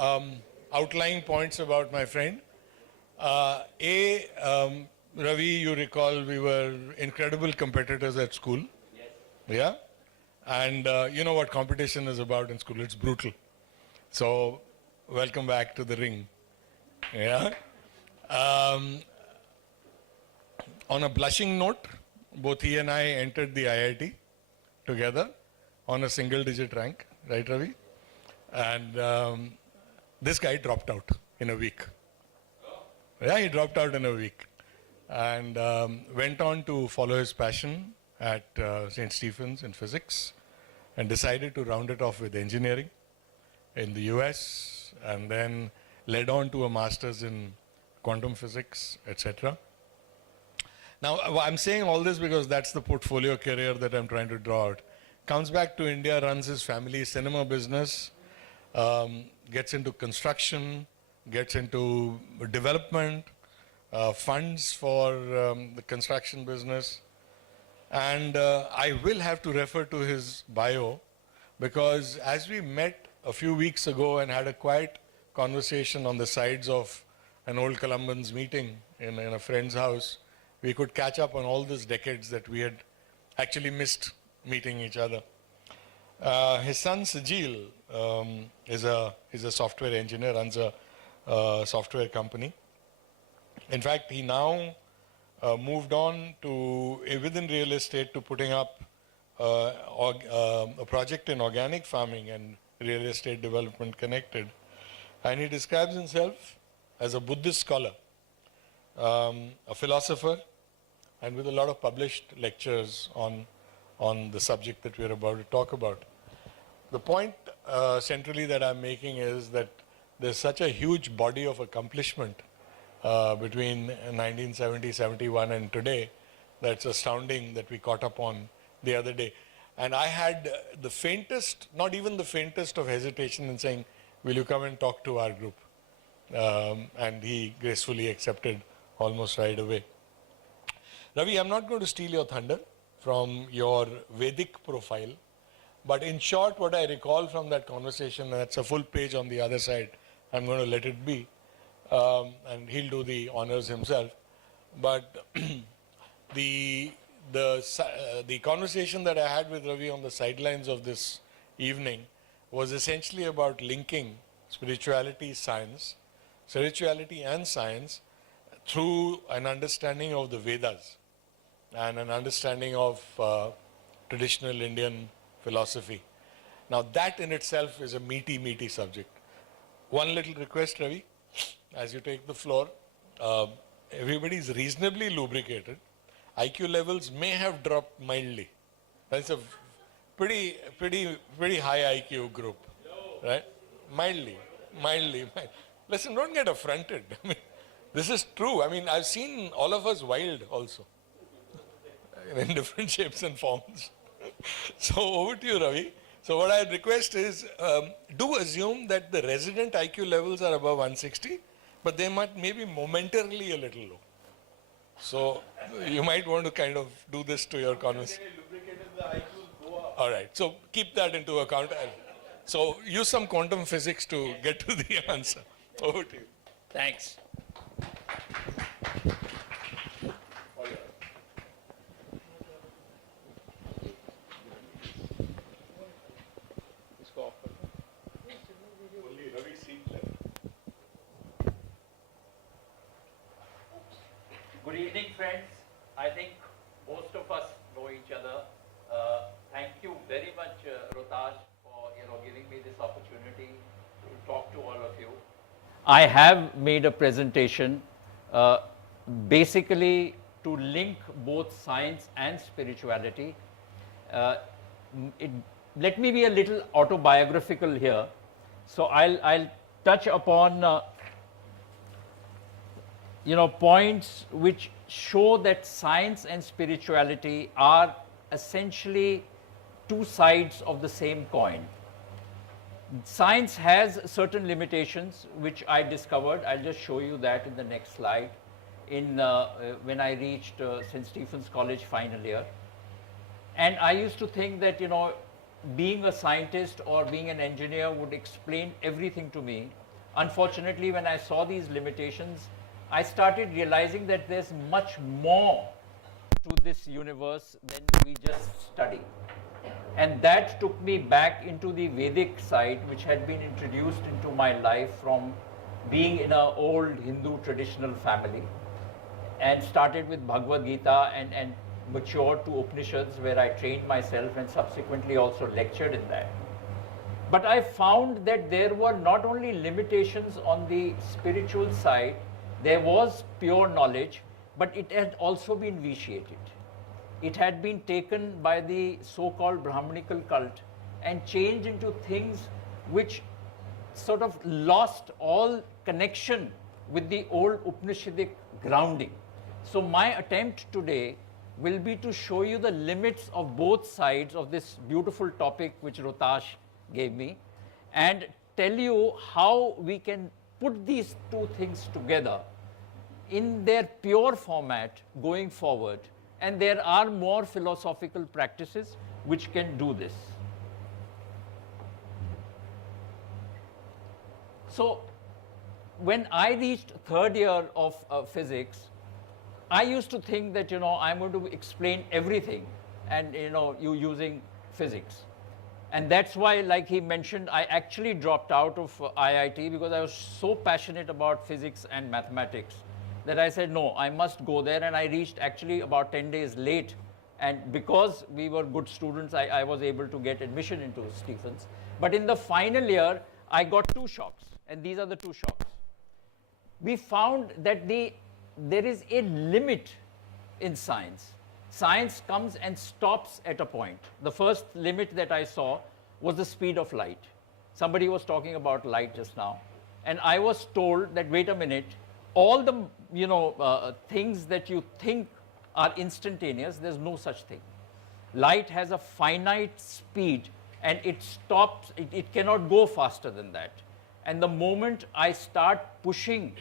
outlying points about my friend. Ravi, you recall we were incredible competitors at school. Yes. Yeah? And you know what competition is about in school. It's brutal. So, welcome back to the ring. Yeah? Um, on a blushing note, both he and I entered the IIT together on a single-digit rank. Right, Ravi? And this guy dropped out in a week. Yeah, he dropped out in a week and went on to follow his passion at St. Stephen's in physics and decided to round it off with engineering in the US and then led on to a master's in quantum physics, etc. Now, I'm saying all this because that's the portfolio career that I'm trying to draw out. Comes back to India, runs his family cinema business, gets into construction, gets into development, funds for the construction business. And I will have to refer to his bio because as we met a few weeks ago and had a quiet conversation on the sides of an old Columbians meeting in a friend's house, we could catch up on all these decades that we had actually missed meeting each other. His son Sajil is a software engineer, runs a software company. In fact, he now moved on to within real estate to putting up a project in organic farming and real estate development connected. And he describes himself as a Buddhist scholar, a philosopher, and with a lot of published lectures on the subject that we're about to talk about. The point centrally that I'm making is that there's such a huge body of accomplishment between 1970, 71 and today that's astounding that we caught up on the other day. And I had the faintest, not even the faintest of hesitation in saying, will you come and talk to our group? And he gracefully accepted almost right away. Ravi, I'm not going to steal your thunder from your Vedic profile, but in short, what I recall from that conversation, and that's a full page on the other side, I'm going to let it be, and he'll do the honors himself. But the conversation that I had with Ravi on the sidelines of this evening was essentially about linking spirituality and science through an understanding of the Vedas and an understanding of traditional Indian philosophy. Now that in itself is a meaty subject. One little request, Ravi, as you take the floor, everybody is reasonably lubricated. IQ levels may have dropped mildly. That's a pretty high IQ group, right? Mildly. Listen, don't get affronted. I mean, this is true. I mean, I've seen all of us wild also, in different shapes and forms. So over to you, Ravi. So what I request is, do assume that the resident IQ levels are above 160, but they might maybe momentarily a little low. So you might want to kind of do this to your conversation. All right. So keep that into account. So use some quantum physics to get to the answer. Over to you. Thanks. Good evening, friends. I think most of us know each other. Thank you very much, Rotaj, for giving me this opportunity to talk to all of you. I have made a presentation basically to link both science and spirituality. Let me be a little autobiographical here. So I'll touch upon points which show that science and spirituality are essentially two sides of the same coin. Science has certain limitations which I discovered. I'll just show you that in the next slide. When I reached St. Stephen's College final year, and I used to think that being a scientist or being an engineer would explain everything to me. Unfortunately, when I saw these limitations, I started realizing that there's much more to this universe than we just study. And that took me back into the Vedic side, which had been introduced into my life from being in an old Hindu traditional family, and started with Bhagavad Gita and matured to Upanishads, where I trained myself and subsequently also lectured in that. But I found that there were not only limitations on the spiritual side, there was pure knowledge, but it had also been vitiated. It had been taken by the so-called Brahmanical cult and changed into things which sort of lost all connection with the old Upanishadic grounding. So my attempt today will be to show you the limits of both sides of this beautiful topic which Rotash gave me, and tell you how we can put these two things together in their pure format going forward. And there are more philosophical practices which can do this. So when I reached third year of physics, I used to think that, I'm going to explain everything and, you using physics. And that's why, like he mentioned, I actually dropped out of IIT because I was so passionate about physics and mathematics that I said, no, I must go there. And I reached actually about 10 days late. And because we were good students, I was able to get admission into Stephens. But in the final year, I got two shocks. And these are the two shocks. We found that there is a limit in science. Science comes and stops at a point. The first limit that I saw was the speed of light. Somebody was talking about light just now. And I was told that, wait a minute, all the things that you think are instantaneous, there's no such thing. Light has a finite speed and it stops, it cannot go faster than that. And the moment I start pushing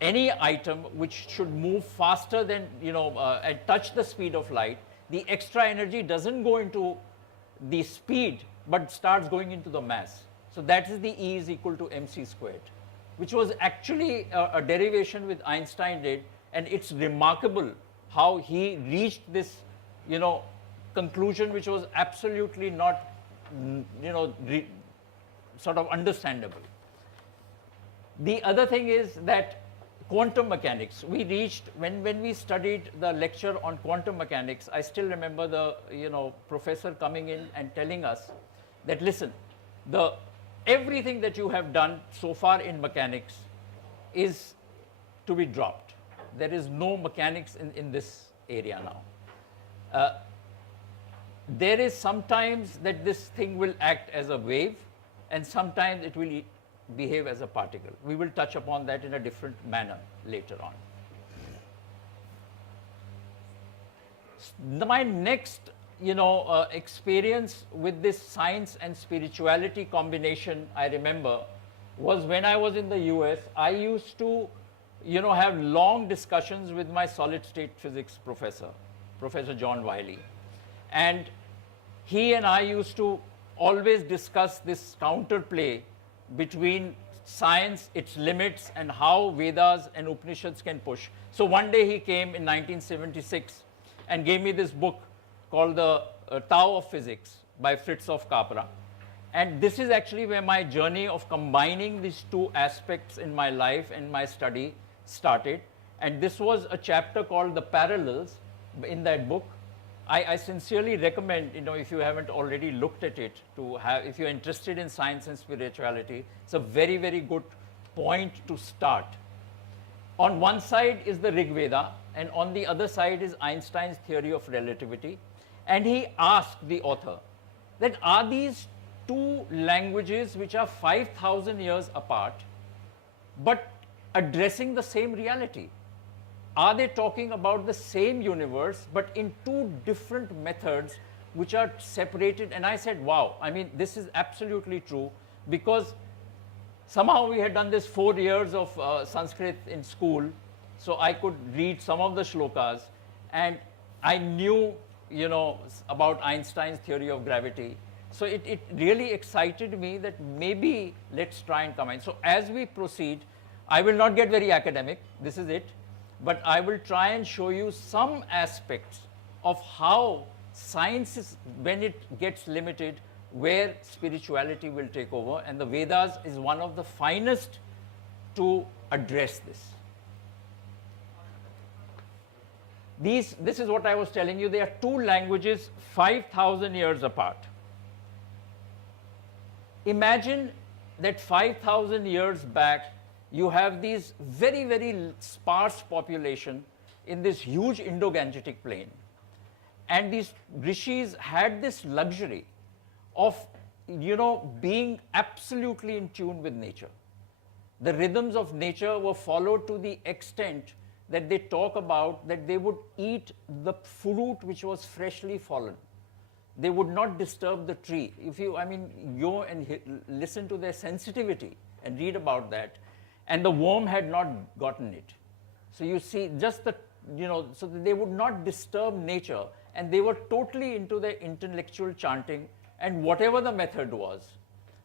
any item which should move faster than, and touch the speed of light, the extra energy doesn't go into the speed, but starts going into the mass. So that is the E is equal to mc squared, which was actually a derivation which Einstein did. And it's remarkable how he reached this, conclusion which was absolutely not, sort of understandable. The other thing is that quantum mechanics, we reached, when we studied the lecture on quantum mechanics, I still remember the, professor coming in and telling us that, listen, everything that you have done so far in mechanics is to be dropped. There is no mechanics in this area now. There is sometimes that this thing will act as a wave, and sometimes it will behave as a particle. We will touch upon that in a different manner later on. My next, experience with this science and spirituality combination, I remember, was when I was in the US. I used to, have long discussions with my solid state physics professor, Professor John Wiley. And he and I used to always discuss this counterplay between science, its limits, and how Vedas and Upanishads can push. So one day he came in 1976 and gave me this book called The Tao of Physics by Fritjof Capra. And this is actually where my journey of combining these two aspects in my life and my study started. And this was a chapter called The Parallels in that book. I sincerely recommend, if you haven't already looked at it, if you're interested in science and spirituality, it's a very, very good point to start. On one side is the Rig Veda, and on the other side is Einstein's theory of relativity. And he asked the author that, are these two languages which are 5,000 years apart, but addressing the same reality? Are they talking about the same universe, but in two different methods which are separated? And I said, wow, this is absolutely true, because somehow we had done this 4 years of Sanskrit in school, so I could read some of the shlokas, and I knew, about Einstein's theory of gravity. So it really excited me that maybe let's try and combine. So as we proceed, I will not get very academic, this is it, but I will try and show you some aspects of how science is, when it gets limited, where spirituality will take over, and the Vedas is one of the finest to address this. This is what I was telling you, there are two languages 5,000 years apart. Imagine that 5,000 years back, you have these very, very sparse population in this huge Indo-Gangetic plain. And these rishis had this luxury of, being absolutely in tune with nature. The rhythms of nature were followed to the extent that they talk about that they would eat the fruit which was freshly fallen. They would not disturb the tree. If you, go and listen to their sensitivity and read about that, and the worm had not gotten it. So you see, just the, so that they would not disturb nature, and they were totally into their intellectual chanting, and whatever the method was,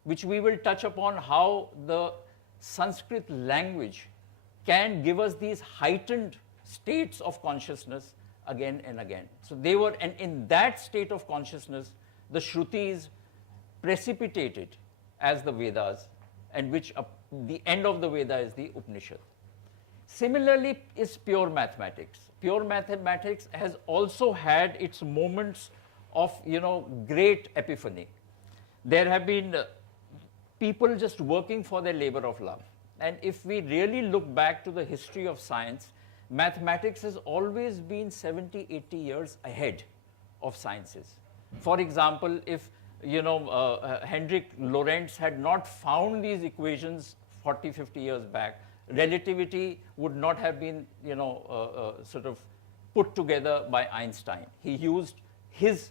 which we will touch upon how the Sanskrit language can give us these heightened states of consciousness again and again. So they were, and in that state of consciousness, the Shrutis precipitated as the Vedas, and which the end of the Veda is the Upanishad. Similarly is pure mathematics. Pure mathematics has also had its moments of, great epiphany. There have been people just working for their labor of love. And if we really look back to the history of science, mathematics has always been 70, 80 years ahead of sciences. For example, if Hendrik Lorentz had not found these equations 40, 50 years back, relativity would not have been sort of put together by Einstein. He used his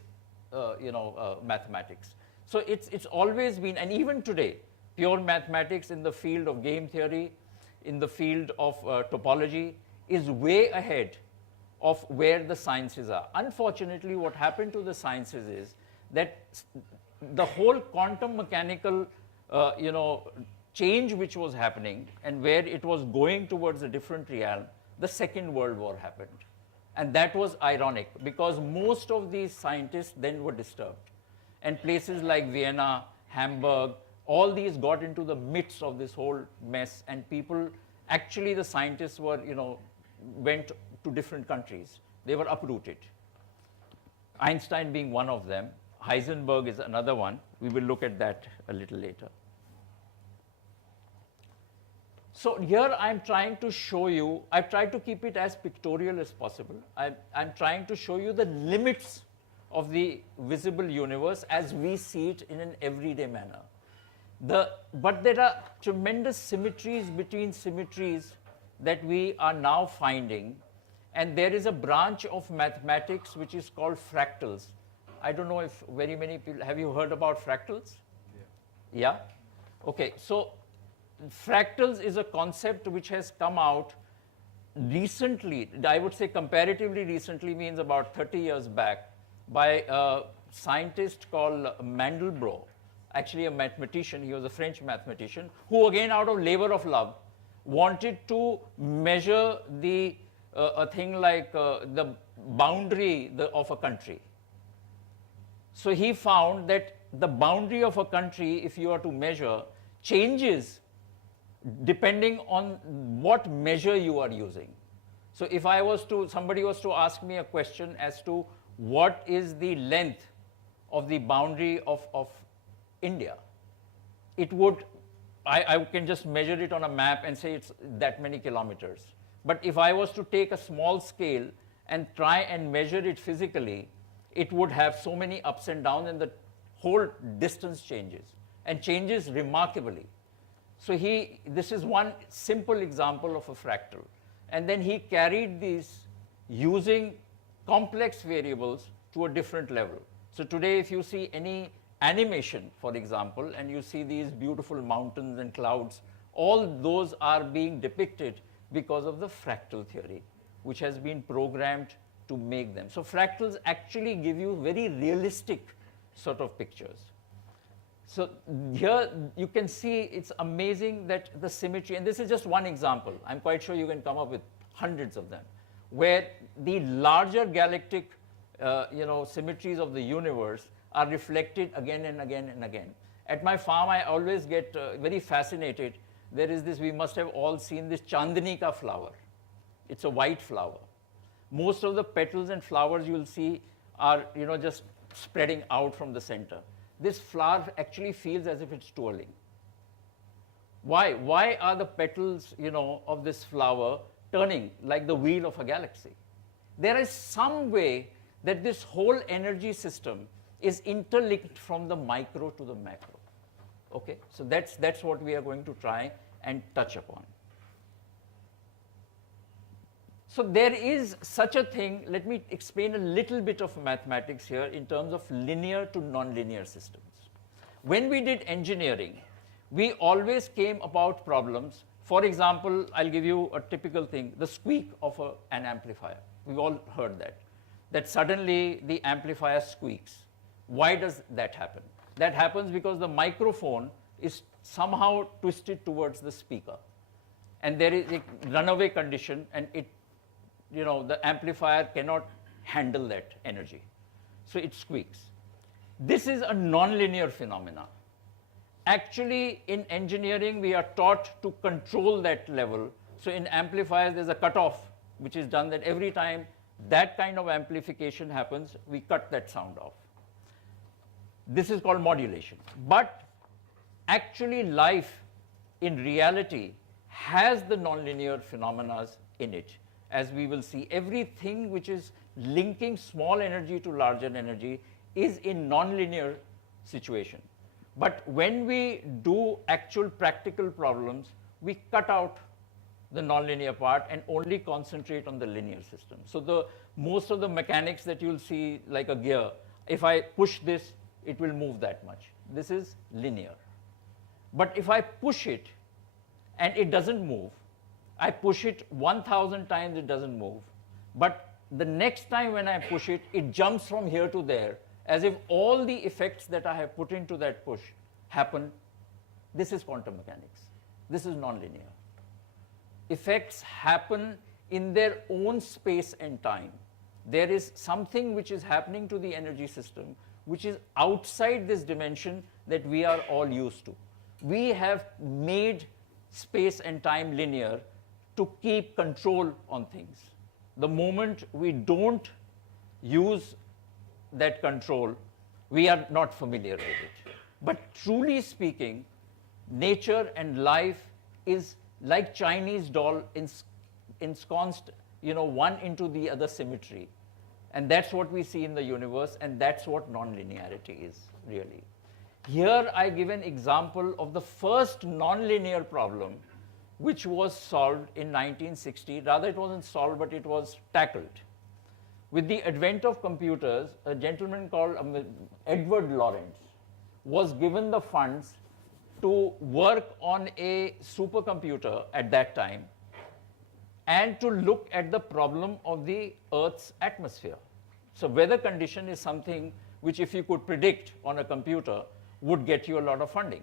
mathematics. So it's always been, and even today, pure mathematics in the field of game theory, in the field of topology, is way ahead of where the sciences are. Unfortunately, what happened to the sciences is that the whole quantum mechanical change which was happening, and where it was going towards a different realm, the Second World War happened. And that was ironic, because most of these scientists then were disturbed. And places like Vienna, Hamburg, all these got into the midst of this whole mess, and people, actually the scientists were, went to different countries. They were uprooted. Einstein being one of them. Heisenberg is another one. We will look at that a little later. So here I'm trying to show you, I've tried to keep it as pictorial as possible. I'm trying to show you the limits of the visible universe as we see it in an everyday manner. But there are tremendous symmetries between symmetries that we are now finding, and there is a branch of mathematics which is called fractals. I don't know if very many people, have you heard about fractals? Yeah? Okay, so fractals is a concept which has come out recently, I would say comparatively recently, means about 30 years back, by a scientist called Mandelbrot, actually a mathematician. He was a French mathematician, who again, out of labor of love, wanted to measure a thing like the boundary of a country. So he found that the boundary of a country, if you are to measure, changes depending on what measure you are using. So if somebody was to ask me a question as to what is the length of the boundary of India, it would, I can just measure it on a map and say it's that many kilometers. But if I was to take a small scale and try and measure it physically, it would have so many ups and downs, and the whole distance changes, and changes remarkably. So this is one simple example of a fractal. And then he carried these using complex variables to a different level. So today, if you see any animation, for example, and you see these beautiful mountains and clouds, all those are being depicted because of the fractal theory, which has been programmed to make them. So fractals actually give you very realistic sort of pictures. So here you can see it's amazing that the symmetry, and this is just one example. I'm quite sure you can come up with hundreds of them, where the larger galactic symmetries of the universe are reflected again and again and again. At my farm, I always get very fascinated. There is this, we must have all seen this Chandnika flower. It's a white flower. Most of the petals and flowers you will see are, just spreading out from the center. This flower actually feels as if it's twirling. Why? Why are the petals, of this flower turning like the wheel of a galaxy? There is some way that this whole energy system is interlinked from the micro to the macro. Okay, so that's what we are going to try and touch upon. So there is such a thing. Let me explain a little bit of mathematics here in terms of linear to nonlinear systems. When we did engineering, we always came about problems. For example, I'll give you a typical thing, the squeak of an amplifier. We've all heard that suddenly the amplifier squeaks. Why does that happen? That happens because the microphone is somehow twisted towards the speaker. And there is a runaway condition, and the amplifier cannot handle that energy. So it squeaks. This is a nonlinear phenomenon. Actually, in engineering, we are taught to control that level. So in amplifiers, there's a cutoff, which is done that every time that kind of amplification happens, we cut that sound off. This is called modulation. But actually, life in reality has the nonlinear phenomena in it. As we will see, everything which is linking small energy to larger energy is in nonlinear situation. But when we do actual practical problems, we cut out the nonlinear part and only concentrate on the linear system. So most of the mechanics that you'll see, like a gear, if I push this, it will move that much. This is linear. But if I push it and it doesn't move, I push it 1,000 times, it doesn't move. But the next time when I push it, it jumps from here to there, as if all the effects that I have put into that push happen. This is quantum mechanics. This is nonlinear. Effects happen in their own space and time. There is something which is happening to the energy system, which is outside this dimension that we are all used to. We have made space and time linear to keep control on things. The moment we don't use that control, we are not familiar with it. But truly speaking, nature and life is like Chinese doll ensconced, one into the other symmetry. And that's what we see in the universe, and that's what nonlinearity is, really. Here I give an example of the first nonlinear problem which was solved in 1960. Rather, it wasn't solved, but it was tackled. With the advent of computers, a gentleman called Edward Lorenz was given the funds to work on a supercomputer at that time and to look at the problem of the Earth's atmosphere. So weather condition is something which, if you could predict on a computer, would get you a lot of funding.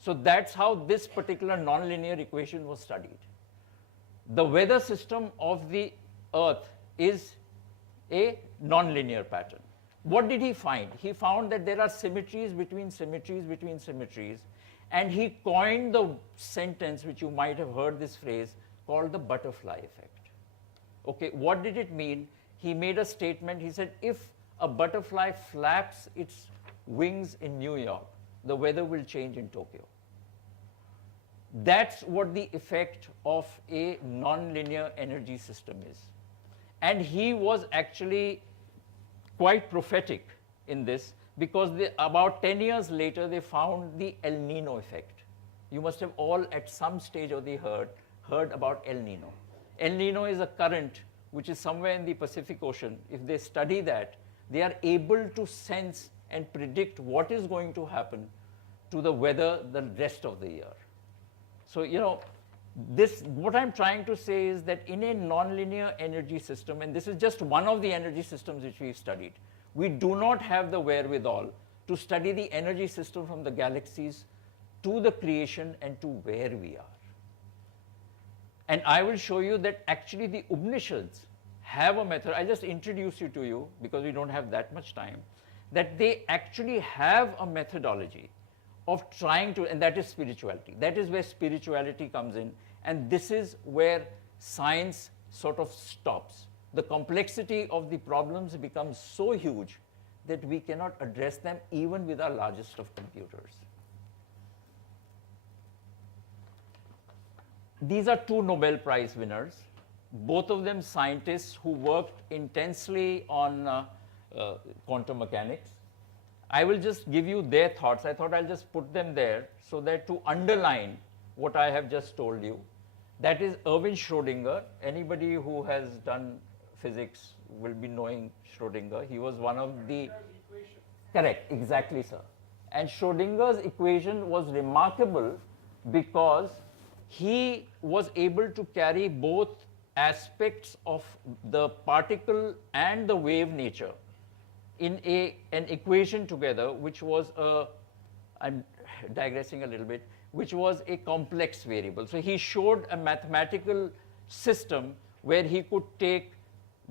So that's how this particular nonlinear equation was studied. The weather system of the Earth is a nonlinear pattern. What did he find? He found that there are symmetries between symmetries between symmetries, and he coined the sentence, which you might have heard this phrase, called the butterfly effect. Okay, what did it mean? He made a statement. He said, if a butterfly flaps its wings in New York, the weather will change in Tokyo. That's what the effect of a nonlinear energy system is. And he was actually quite prophetic in this, because about 10 years later, they found the El Nino effect. You must have all at some stage of the heard about El Nino. El Nino is a current which is somewhere in the Pacific Ocean. If they study that, they are able to sense and predict what is going to happen to the weather the rest of the year. So, what I'm trying to say is that in a nonlinear energy system, and this is just one of the energy systems which we've studied, we do not have the wherewithal to study the energy system from the galaxies to the creation and to where we are. And I will show you that actually the Upanishads have a method. I'll just introduce you to you because we don't have that much time, that they actually have a methodology of trying to, and that is spirituality. That is where spirituality comes in, and this is where science sort of stops. The complexity of the problems becomes so huge that we cannot address them even with our largest of computers. These are two Nobel Prize winners, both of them scientists who worked intensely on quantum mechanics. I will just give you their thoughts. I thought I'll just put them there so that to underline what I have just told you. That is Erwin Schrödinger. Anybody who has done physics will be knowing Schrödinger. He was one of the... Correct, exactly, sir. And Schrödinger's equation was remarkable because he was able to carry both aspects of the particle and the wave nature in an equation together, which was I'm digressing a little bit, which was a complex variable. So he showed a mathematical system where he could take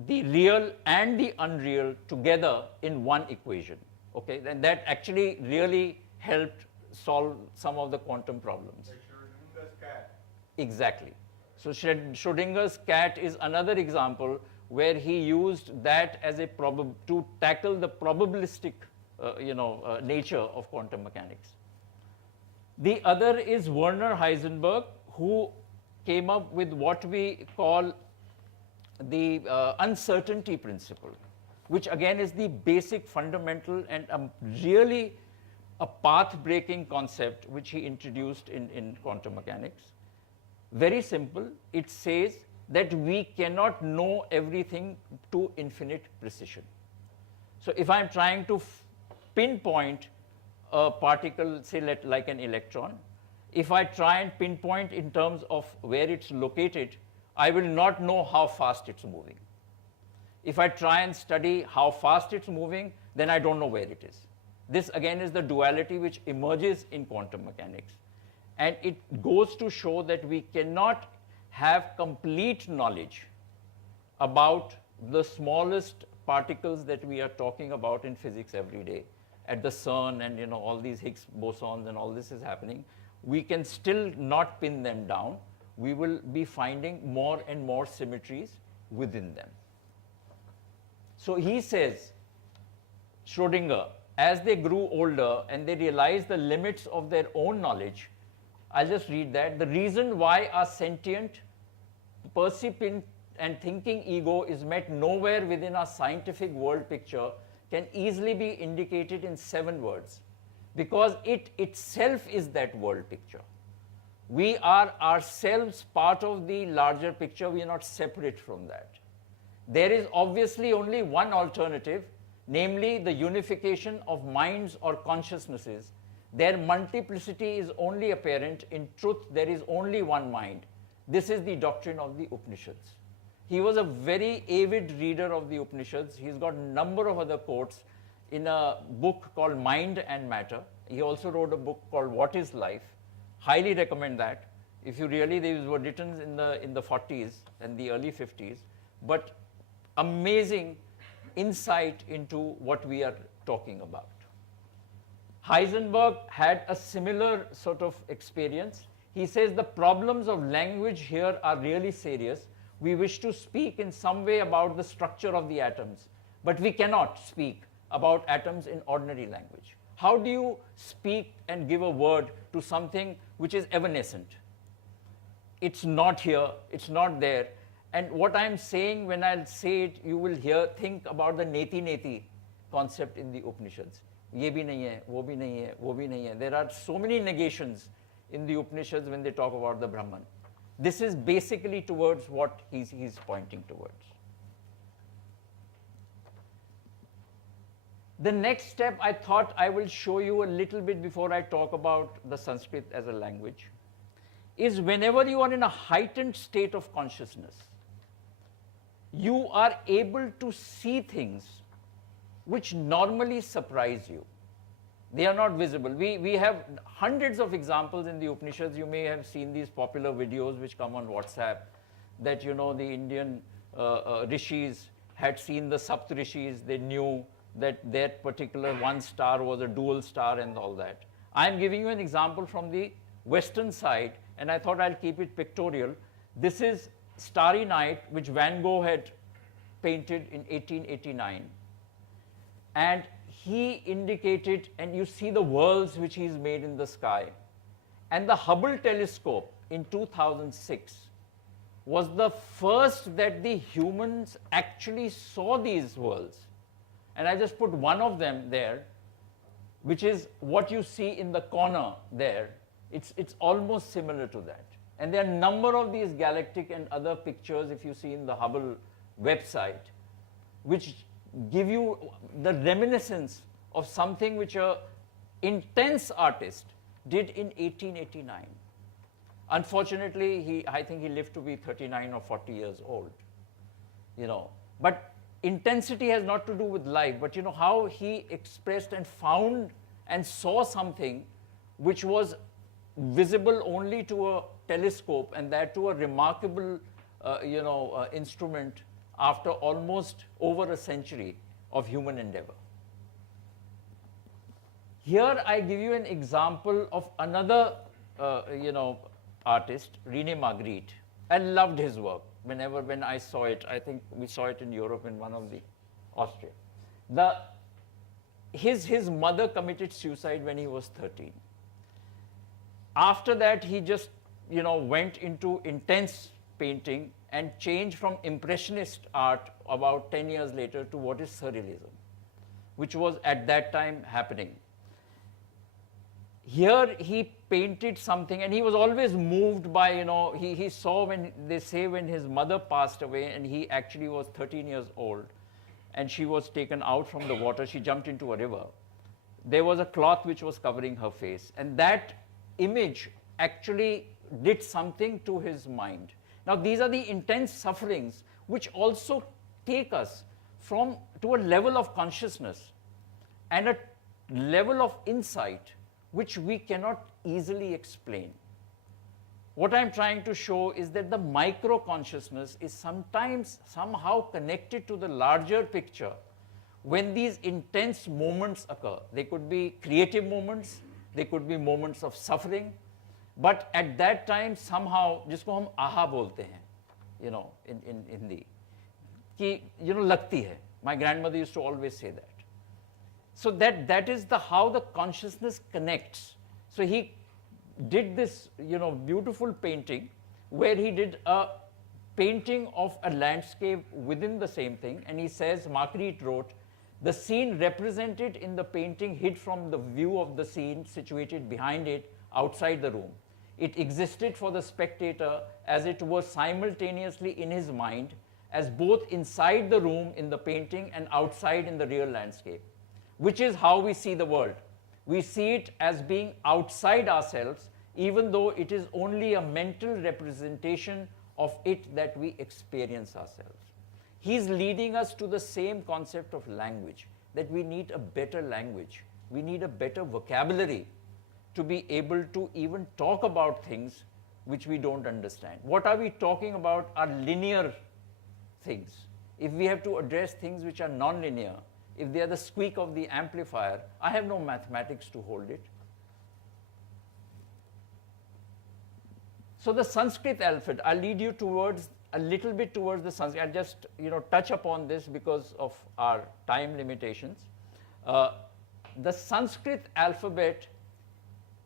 the real and the unreal together in one equation. Okay, and that actually really helped solve some of the quantum problems. Like Schrödinger's cat. Exactly. So Schrödinger's cat is another example where he used that as a to tackle the probabilistic nature of quantum mechanics. The other is Werner Heisenberg, who came up with what we call the uncertainty principle, which again is the basic fundamental and really a path-breaking concept which he introduced in quantum mechanics. Very simple. It says that we cannot know everything to infinite precision. So if I'm trying to pinpoint a particle, say like an electron, if I try and pinpoint in terms of where it's located, I will not know how fast it's moving. If I try and study how fast it's moving, then I don't know where it is. This again is the duality which emerges in quantum mechanics. And it goes to show that we cannot have complete knowledge about the smallest particles that we are talking about in physics every day. At the CERN and all these Higgs bosons and all this is happening, we can still not pin them down. We will be finding more and more symmetries within them. So he says, Schrödinger, as they grew older and they realized the limits of their own knowledge, I'll just read that. The reason why our sentient, percipient, and thinking ego is met nowhere within our scientific world picture can easily be indicated in 7 words. Because it itself is that world picture. We are ourselves part of the larger picture. We are not separate from that. There is obviously only one alternative, namely the unification of minds or consciousnesses. Their multiplicity is only apparent. In truth, there is only one mind. This is the doctrine of the Upanishads. He was a very avid reader of the Upanishads. He's got a number of other quotes in a book called Mind and Matter. He also wrote a book called What is Life? Highly recommend that. If you really, these were written in the 40s and the early 50s, but amazing insight into what we are talking about. Heisenberg had a similar sort of experience. He says the problems of language here are really serious. We wish to speak in some way about the structure of the atoms, but we cannot speak about atoms in ordinary language. How do you speak and give a word to something which is evanescent? It's not here, it's not there. And what I'm saying, when I'll say it, you will think about the neti-neti concept in the Upanishads. Ye bhi nahi hai, wo bhi nahi hai, wo bhi nahi hai. There are so many negations in the Upanishads when they talk about the Brahman. This is basically towards what he's pointing towards. The next step, I thought I will show you a little bit before I talk about the Sanskrit as a language, is whenever you are in a heightened state of consciousness, you are able to see things which normally surprise you. They are not visible. We have hundreds of examples in the Upanishads. You may have seen these popular videos which come on WhatsApp, that the Indian rishis had seen the Sapt rishis. They knew that that particular one star was a dual star and all that. I'm giving you an example from the western side, and I thought I'll keep it pictorial. This is Starry Night, which Van Gogh had painted in 1889. And he indicated, and you see the worlds which he's made in the sky. And the Hubble telescope in 2006 was the first that the humans actually saw these worlds. And I just put one of them there, which is what you see in the corner there. It's almost similar to that. And there are a number of these galactic and other pictures, if you see in the Hubble website, which give you the reminiscence of something which an intense artist did in 1889. Unfortunately, I think he lived to be 39 or 40 years old. But intensity has not to do with life, but how he expressed and found and saw something which was visible only to a telescope, and that to a remarkable instrument after almost over a century of human endeavor. Here I give you an example of another artist, Rene Magritte. I loved his work. When I saw it, I think we saw it in Europe in one of the Austria. His mother committed suicide when he was 13. After that, he just went into intense painting and changed from impressionist art about 10 years later to what is surrealism, which was at that time happening. Here he painted something, and he was always moved by, he saw when his mother passed away, and he actually was 13 years old, and she was taken out from the water. She jumped into a river. There was a cloth which was covering her face, and that image actually did something to his mind. Now, these are the intense sufferings which also take us to a level of consciousness and a level of insight which we cannot easily explain. What I'm trying to show is that the micro consciousness is sometimes somehow connected to the larger picture when these intense moments occur. They could be creative moments, they could be moments of suffering, but at that time somehow, जिसको हम आहा बोलते हैं, in Hindi, कि लगती है. My grandmother used to always say that. So that is how the consciousness connects. So he did this beautiful painting where he did a painting of a landscape within the same thing, and he says, Magritte wrote, the scene represented in the painting hid from the view of the scene situated behind it outside the room. It existed for the spectator as it was simultaneously in his mind, as both inside the room in the painting and outside in the real landscape, which is how we see the world. We see it as being outside ourselves, even though it is only a mental representation of it that we experience ourselves. He's leading us to the same concept of language, that we need a better language. We need a better vocabulary to be able to even talk about things which we don't understand. What are we talking about are linear things. If we have to address things which are non-linear, if they are the squeak of the amplifier, I have no mathematics to hold it. So the Sanskrit alphabet, I'll lead you a little bit towards the Sanskrit. I'll just touch upon this because of our time limitations. The Sanskrit alphabet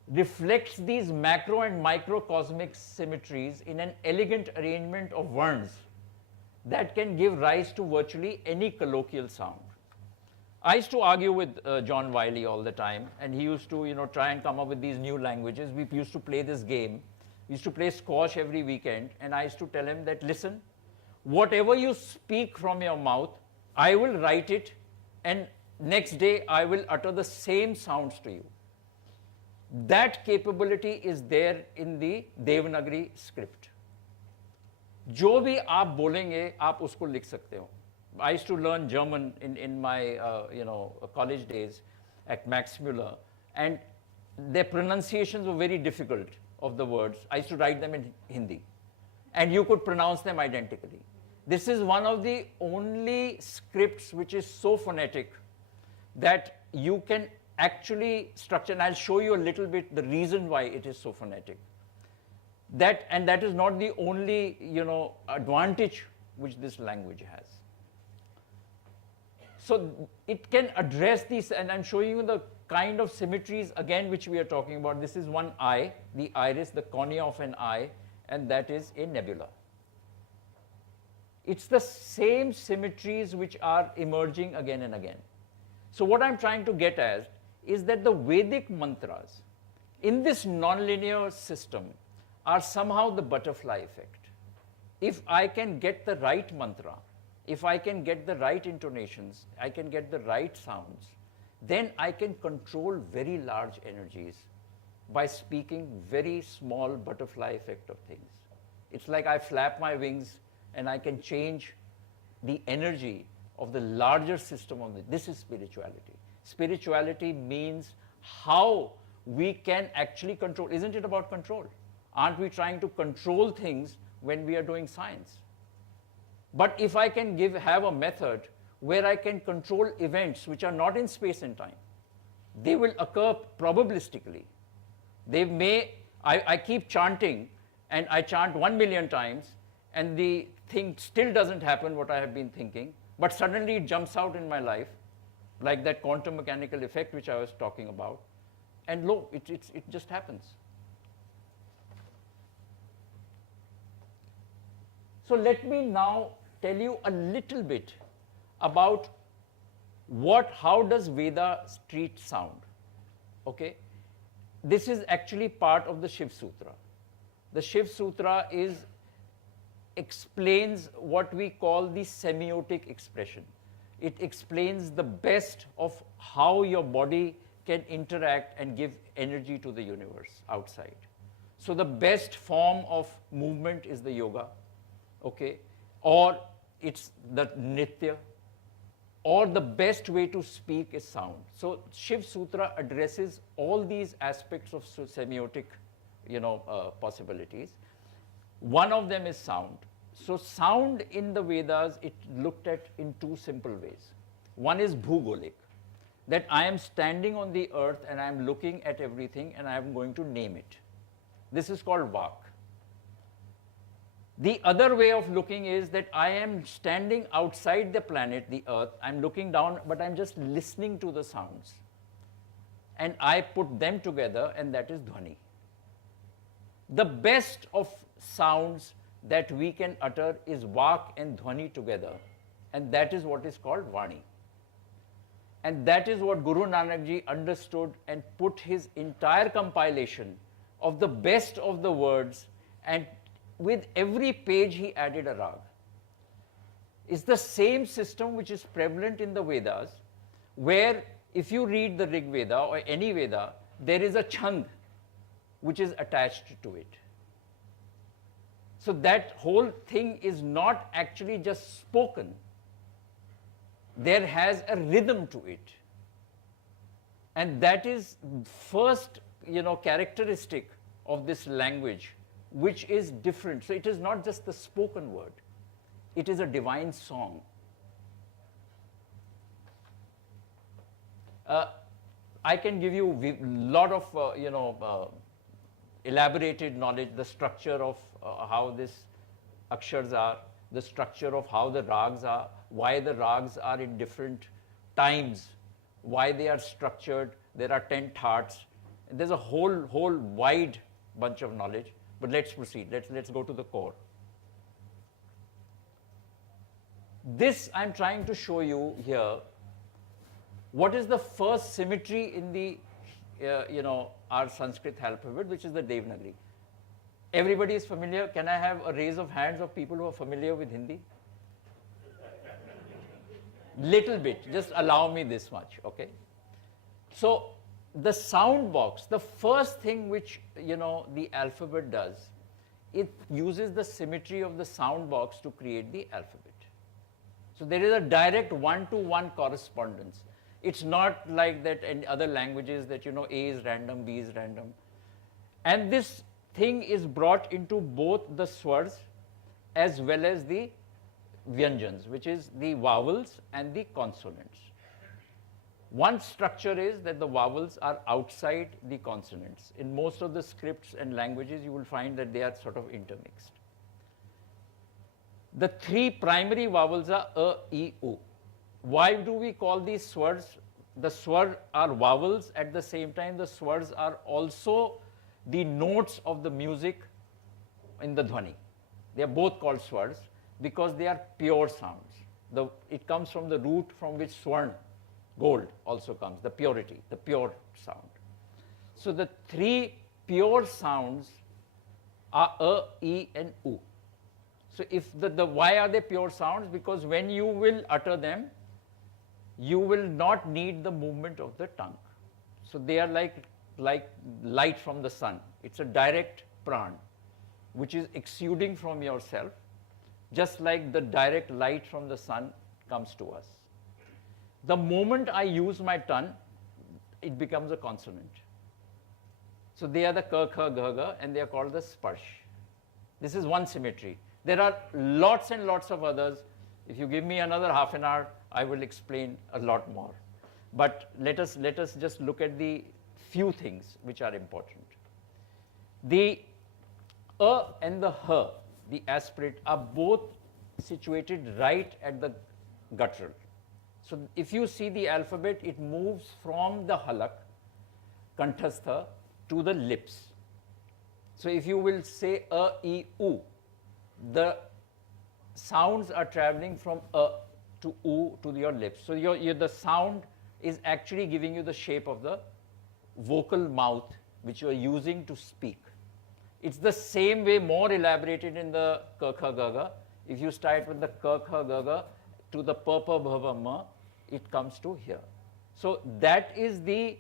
reflects these macro and microcosmic symmetries in an elegant arrangement of words that can give rise to virtually any colloquial sound. I used to argue with John Wiley all the time, and he used to try and come up with these new languages. We used to play this game. We used to play squash every weekend, and I used to tell him that, listen, whatever you speak from your mouth, I will write it, and next day I will utter the same sounds to you. That capability is there in the Devanagari script. जो भी आप बोलेंगे आप उसको लिख सकते हो. I used to learn German in my college days at Max Muller, and their pronunciations were very difficult of the words. I used to write them in Hindi, and you could pronounce them identically. This is one of the only scripts which is so phonetic that you can actually structure, and I'll show you a little bit the reason why it is so phonetic. And that is not the only, advantage which this language has. So it can address these, and I'm showing you the kind of symmetries again which we are talking about. This is one eye, the iris, the cornea of an eye, and that is a nebula. It's the same symmetries which are emerging again and again. So what I'm trying to get at is that the Vedic mantras in this nonlinear system are somehow the butterfly effect. If I can get the right mantra, if I can get the right intonations, I can get the right sounds, then I can control very large energies by speaking very small butterfly effect of things. It's like I flap my wings and I can change the energy of the larger system of it. This is spirituality. Spirituality means how we can actually control. Isn't it about control? Aren't we trying to control things when we are doing science? But if I can have a method where I can control events which are not in space and time, they will occur probabilistically. I keep chanting, and I chant 1 million times, and the thing still doesn't happen what I have been thinking, but suddenly it jumps out in my life, like that quantum mechanical effect which I was talking about, and lo, it just happens. So let me now tell you a little bit about how does Veda treat sound. Okay, this is actually part of the Shiv Sutra. The Shiv Sutra explains what we call the semiotic expression. It explains the best of how your body can interact and give energy to the universe outside. So the best form of movement is the yoga, okay, or it's the nritya, or the best way to speak is sound. So Shiv Sutra addresses all these aspects of semiotic, possibilities. One of them is sound. So sound in the Vedas, it looked at in two simple ways. One is bhugolik, that I am standing on the earth and I am looking at everything and I am going to name it. This is called vak. The other way of looking is that I am standing outside the planet, the earth, I'm looking down, but I'm just listening to the sounds. And I put them together, and that is dhvani. The best of sounds that we can utter is vak and dhvani together, and that is what is called vani. And that is what Guru Nanak Ji understood and put his entire compilation of the best of the words, and with every page he added a rag. It's the same system which is prevalent in the Vedas, where if you read the Rig Veda or any Veda, there is a chand which is attached to it. So that whole thing is not actually just spoken. There has a rhythm to it. And that is first, characteristic of this language, which is different. So it is not just the spoken word. It is a divine song. I can give you a lot of, elaborated knowledge, the structure of how these akshars are, the structure of how the rags are, why the rags are in different times, why they are structured. There are 10 thats. There's a whole wide bunch of knowledge. But let's proceed. Let's go to the core. This I'm trying to show you here. What is the first symmetry in the, our Sanskrit alphabet, which is the Devanagari? Everybody is familiar. Can I have a raise of hands of people who are familiar with Hindi? Little bit. Just allow me this much, okay? So the sound box, the first thing which, the alphabet does, it uses the symmetry of the sound box to create the alphabet. So there is a direct one-to-one correspondence. It's not like that in other languages that, A is random, B is random. And this thing is brought into both the swars as well as the vyanjans, which is the vowels and the consonants. One structure is that the vowels are outside the consonants. In most of the scripts and languages, you will find that they are sort of intermixed. The three primary vowels are a, e, u. Why do we call these swars? The swar are vowels. At the same time, the swars are also the notes of the music in the dhvani. They are both called swars because they are pure sounds. It comes from the root from which swarn, gold, also comes, the purity, the pure sound. So the three pure sounds are a, e, and u. So if why are they pure sounds? Because when you will utter them, you will not need the movement of the tongue. So they are like light from the sun. It's a direct pran, which is exuding from yourself, just like the direct light from the sun comes to us. The moment I use my tongue, it becomes a consonant. So they are the ka, kha, gha, ga, and they are called the sparsh. This is one symmetry. There are lots and lots of others. If you give me another half an hour, I will explain a lot more. But let us just look at the few things which are important. The a and the h, the aspirate, are both situated right at the guttural. So if you see the alphabet, it moves from the halak, kanthastha, to the lips. So if you will say a, e, u, the sounds are traveling from a to u to your lips. So the sound is actually giving you the shape of the vocal mouth which you are using to speak. It's the same way, more elaborated in the ka, kha, ga, ga. If you start with the ka, kha, ga, ga to the pa, pa, bha, va, ma, it comes to here. So that is the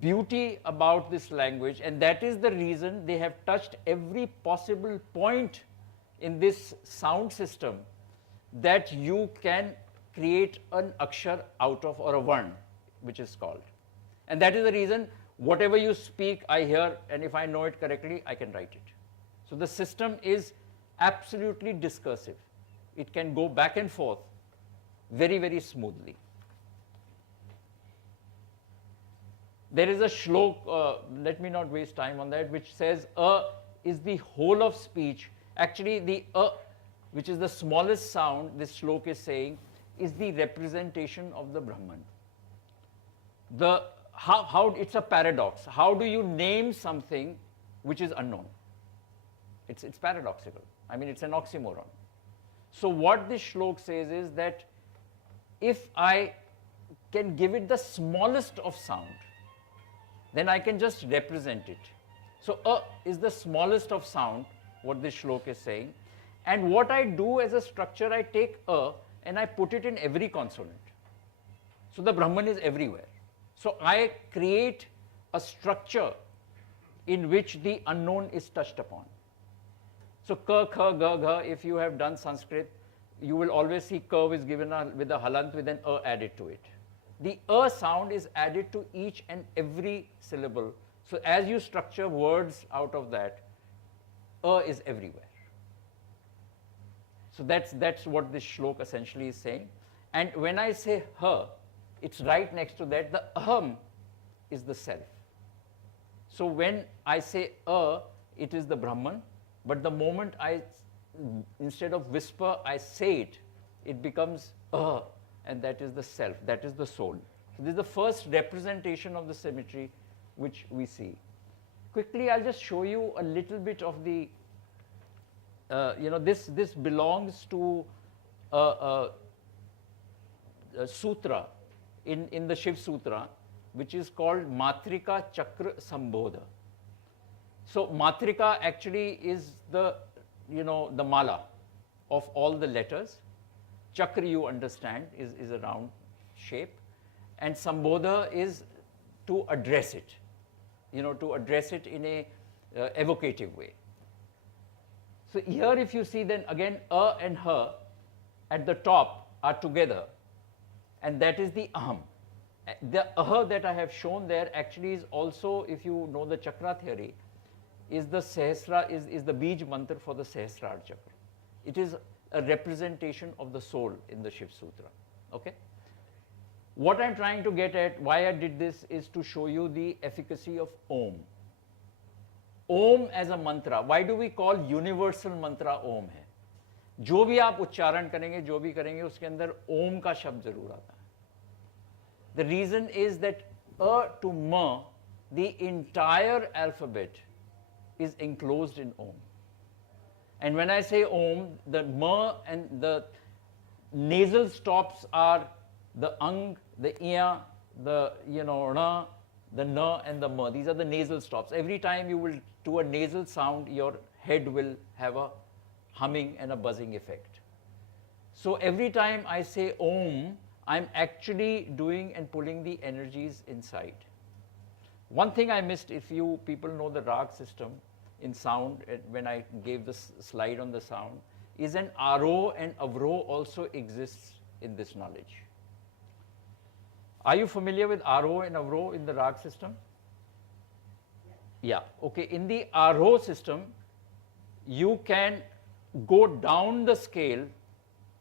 beauty about this language, and that is the reason they have touched every possible point in this sound system that you can create an akshar out of, or a varn, which is called. And that is the reason whatever you speak, I hear, and if I know it correctly, I can write it. So the system is absolutely discursive. It can go back and forth very, very smoothly. There is a shlok, let me not waste time on that, which says a is the whole of speech. Actually, the a, which is the smallest sound, this shlok is saying, is the representation of the Brahman. How it's a paradox. How do you name something which is unknown? It's paradoxical. I mean, it's an oxymoron. So what this shlok says is that if I can give it the smallest of sound, then I can just represent it. So a is the smallest of sound, what this shlok is saying. And what I do as a structure, I take a and I put it in every consonant. So the Brahman is everywhere. So I create a structure in which the unknown is touched upon. So ka, kha, ga, gha, if you have done Sanskrit, you will always see curve is given with a halant with an a added to it. The a sound is added to each and every syllable. So as you structure words out of that, a is everywhere. So that's what this shlok essentially is saying. And when I say ha, it's right next to that. The aham is the self. So when I say a, it is the Brahman. But the moment instead of whisper, I say it, it becomes a, and that is the self, that is the soul. So this is the first representation of the symmetry which we see. Quickly, I'll just show you a little bit of the, this belongs to a sutra in the Shiv Sutra, which is called Matrika Chakra Sambodha. So Matrika actually is the mala of all the letters. Chakra, you understand, is a round shape. And Sambodha is to address it, to address it in a evocative way. So here if you see, then again a and ha at the top are together, and that is the aham. The that I have shown there actually is also, if you know the chakra theory, is the Sahasra, is the Bij mantra for the Sahasrar chakra. It is a representation of the soul in the Shiv Sutra. Okay? What I'm trying to get at, why I did this, is to show you the efficacy of Om. Om as a mantra. Why do we call universal mantra Om है? जो भी आप उच्चारण करेंगे, जो भी करेंगे, उसके अंदर ओम का शब्द जरूर आता है. The reason is that A to Ma, the entire alphabet is enclosed in Om. And when I say Om, the Ma and the nasal stops are the Ang, the Iya, the Ra, the Na and the Ma. These are the nasal stops. Every time you will do a nasal sound, your head will have a humming and a buzzing effect. So every time I say Om, I'm actually doing and pulling the energies inside. One thing I missed, if you people know the rag system in sound, when I gave this slide on the sound, is an Aro and Avro also exists in this knowledge. Are you familiar with Aro and Avro in the rag system? Yeah. Okay. In the Aro system, you can go down the scale.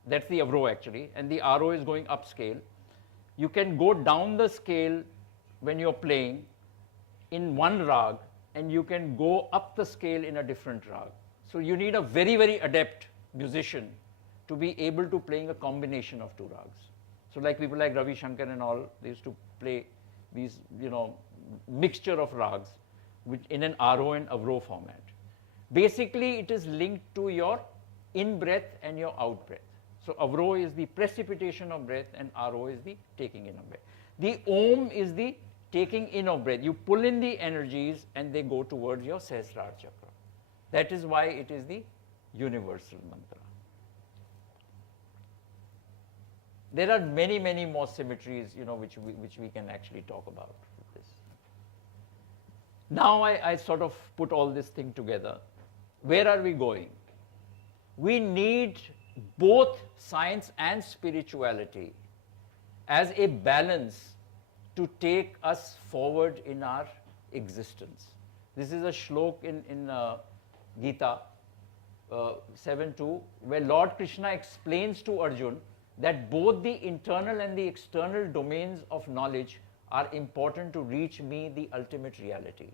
That's the Avro actually, and the Aro is going up scale. You can go down the scale when you're playing in one rag, and you can go up the scale in a different rag. So you need a very, very adept musician to be able to playing a combination of two rags. So like people like Ravi Khanna and all, they used to play these, mixture of rags in an Aro and Avro format. Basically, it is linked to your in-breath and your out-breath. So Avro is the precipitation of breath and Aro is the taking in of breath. The Om is the taking in of breath. You pull in the energies and they go towards your Sahasrar chakra. That is why it is the universal mantra. There are many, many more symmetries, which we can actually talk about with this. Now I sort of put all this thing together. Where are we going? We need both science and spirituality as a balance to take us forward in our existence. This is a shlok in Gita 7.2, where Lord Krishna explains to Arjun that both the internal and the external domains of knowledge are important to reach me, the ultimate reality.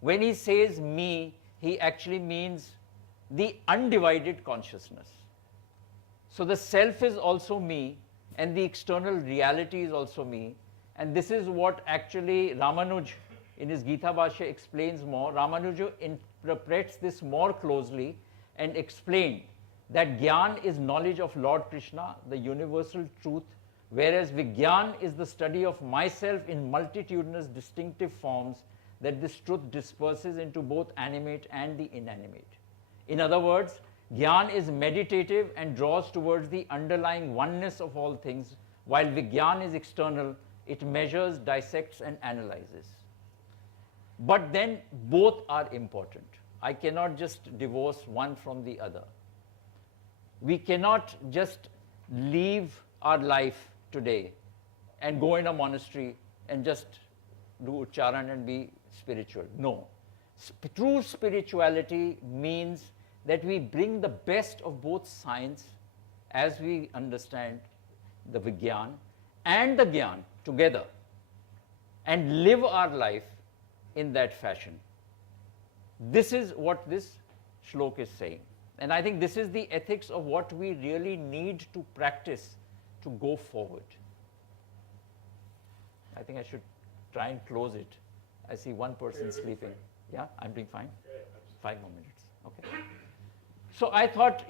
When he says me, he actually means the undivided consciousness. So the self is also me, and the external reality is also me. And this is what actually Ramanuj in his Gita Bhashya explains more. Ramanuja interprets this more closely and explained that Gyan is knowledge of Lord Krishna, the universal truth, whereas Vigyan is the study of myself in multitudinous distinctive forms, that this truth disperses into both animate and the inanimate. In other words, Gyan is meditative and draws towards the underlying oneness of all things, while Vigyan is external, it measures, dissects, and analyzes. But then both are important. I cannot just divorce one from the other. We cannot just leave our life today and go in a monastery and just do ucharan and be spiritual. No. True spirituality means that we bring the best of both science as we understand the Vigyan and the Gyan together and live our life in that fashion. This is what this shlok is saying. And I think this is the ethics of what we really need to practice to go forward. I think I should try and close it. I see one person sleeping. Yeah, I'm doing fine? 5 more minutes. Okay. So I thought,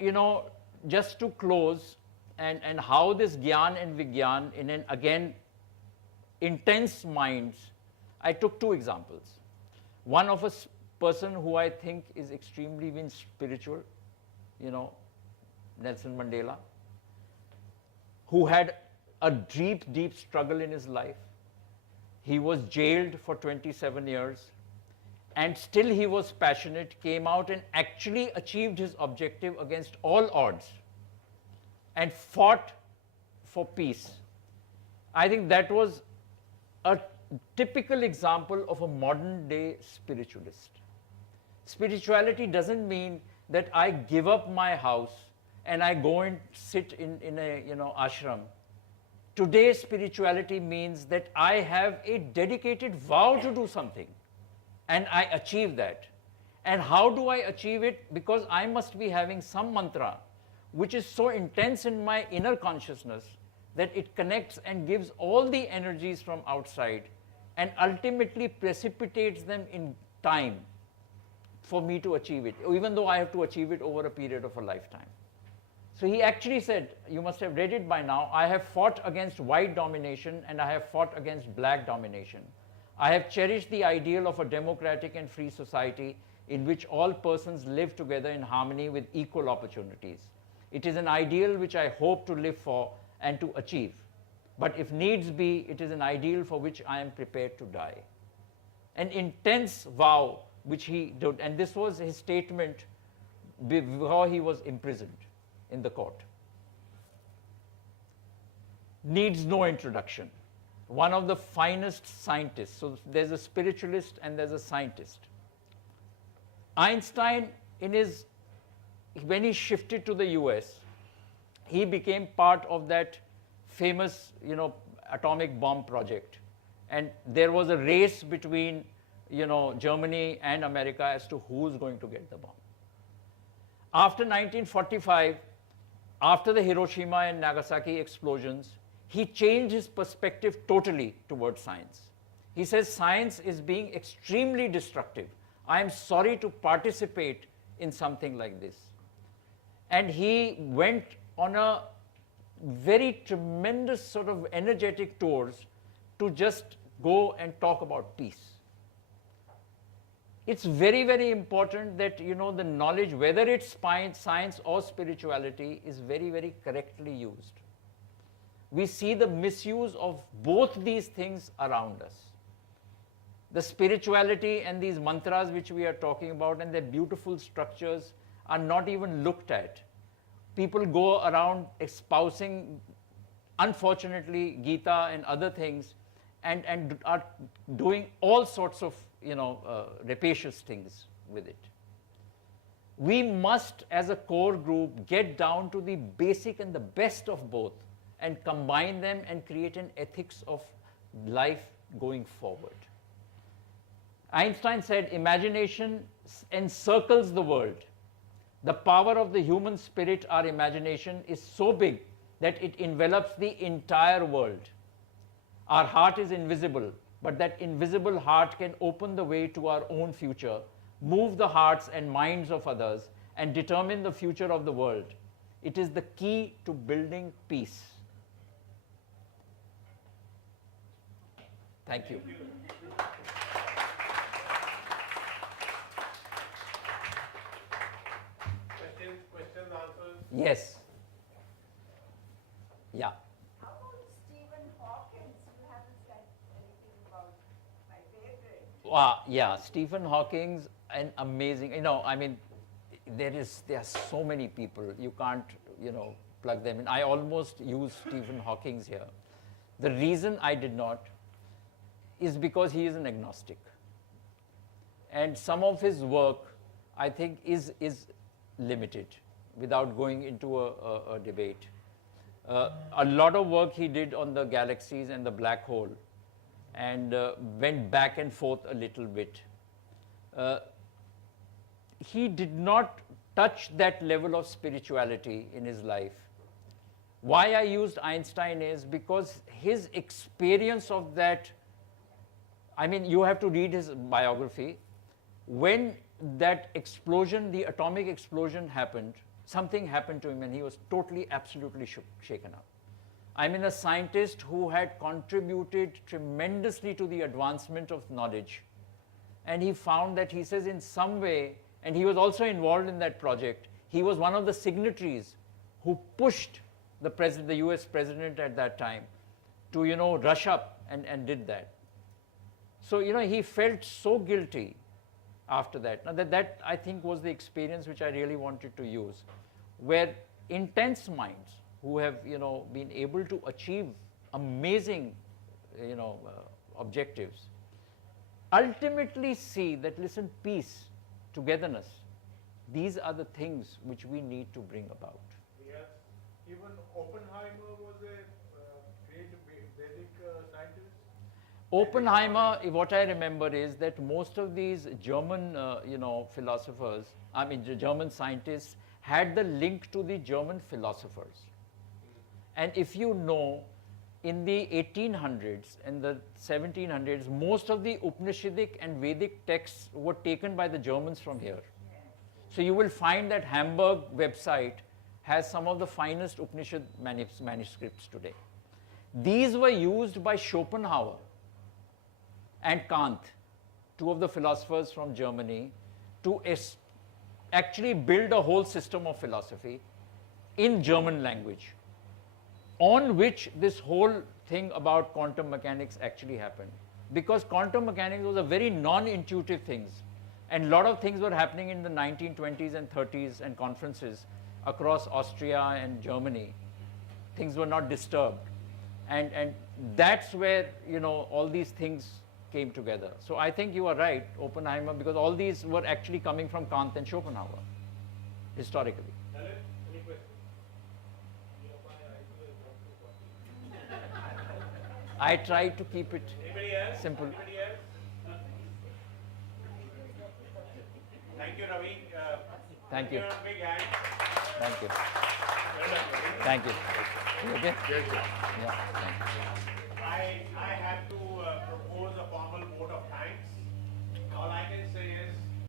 just to close and how this Gyan and Vigyan in an, again, intense minds, I took 2 examples. One of a person who I think is extremely spiritual, Nelson Mandela, who had a deep, deep struggle in his life. He was jailed for 27 years, and still he was passionate, came out and actually achieved his objective against all odds and fought for peace. I think that was a typical example of a modern day spiritualist. Spirituality doesn't mean that I give up my house and I go and sit in a ashram. Today's spirituality means that I have a dedicated vow to do something and I achieve that. And how do I achieve it? Because I must be having some mantra which is so intense in my inner consciousness that it connects and gives all the energies from outside and ultimately precipitates them in time for me to achieve it, even though I have to achieve it over a period of a lifetime. So he actually said, you must have read it by now, I have fought against white domination and I have fought against black domination. I have cherished the ideal of a democratic and free society in which all persons live together in harmony with equal opportunities. It is an ideal which I hope to live for and to achieve. But if needs be, it is an ideal for which I am prepared to die. An intense vow which he did, and this was his statement before he was imprisoned in the court. Needs no introduction. One of the finest scientists. So there's a spiritualist and there's a scientist. Einstein, when he shifted to the US, he became part of that famous, atomic bomb project. And there was a race between, Germany and America as to who's going to get the bomb. After 1945, after the Hiroshima and Nagasaki explosions, he changed his perspective totally towards science. He says science is being extremely destructive. I am sorry to participate in something like this. And he went on a very tremendous sort of energetic tours to just go and talk about peace. It's very, very important that, the knowledge, whether it's science or spirituality, is very, very correctly used. We see the misuse of both these things around us. The spirituality and these mantras which we are talking about and their beautiful structures are not even looked at. People go around espousing, unfortunately, Gita and other things and are doing all sorts of rapacious things with it. We must, as a core group, get down to the basic and the best of both and combine them and create an ethics of life going forward. Einstein said, imagination encircles the world. The power of the human spirit, our imagination, is so big that it envelops the entire world. Our heart is invisible, but that invisible heart can open the way to our own future, move the hearts and minds of others, and determine the future of the world. It is the key to building peace. Thank you. Questions, answers? Yes. Yeah. How about Stephen Hawking? You haven't said anything about my favorite. Yeah, Stephen Hawking's an amazing, there are so many people, you can't, plug them in. I almost used Stephen Hawking's here. The reason I did not is because he is an agnostic. And some of his work, I think, is limited without going into a debate. A lot of work he did on the galaxies and the black hole and went back and forth a little bit. He did not touch that level of spirituality in his life. Why I used Einstein is because his experience of that, you have to read his biography. When that explosion, the atomic explosion happened, something happened to him and he was totally, absolutely shaken up. A scientist who had contributed tremendously to the advancement of knowledge. And he found that, he says, in some way, and he was also involved in that project, he was one of the signatories who pushed the US president at that time to, rush up and did that. So, he felt so guilty after that. Now, that I think was the experience which I really wanted to use, where intense minds who have, been able to achieve amazing, objectives, ultimately see that, listen, peace, togetherness, these are the things which we need to bring about. Yes. Even Oppenheimer was a great Vedic scientist. Oppenheimer, what I remember is that most of these German, philosophers, German scientists, had the link to the German philosophers. And if you know, in the 1800s and the 1700s, most of the Upanishadic and Vedic texts were taken by the Germans from here. So you will find that Hamburg website has some of the finest Upanishad manuscripts today. These were used by Schopenhauer and Kant, two of the philosophers from Germany, to actually build a whole system of philosophy in German language, on which this whole thing about quantum mechanics actually happened. Because quantum mechanics was a very non-intuitive thing, and a lot of things were happening in the 1920s and 30s and conferences across Austria and Germany. Things were not disturbed. And that's where, all these things came together. So I think you are right, Oppenheimer, because all these were actually coming from Kant and Schopenhauer, historically. Hello? Any questions? I try to keep it Anybody else? simple. Anybody else? Thank you, Ravi. Thank you. Give a big hand. Thank you. Well done, Ravi. Thank you. You okay? Yes, sir. Yeah. Thank you. I have to propose a formal vote of thanks. All I can say is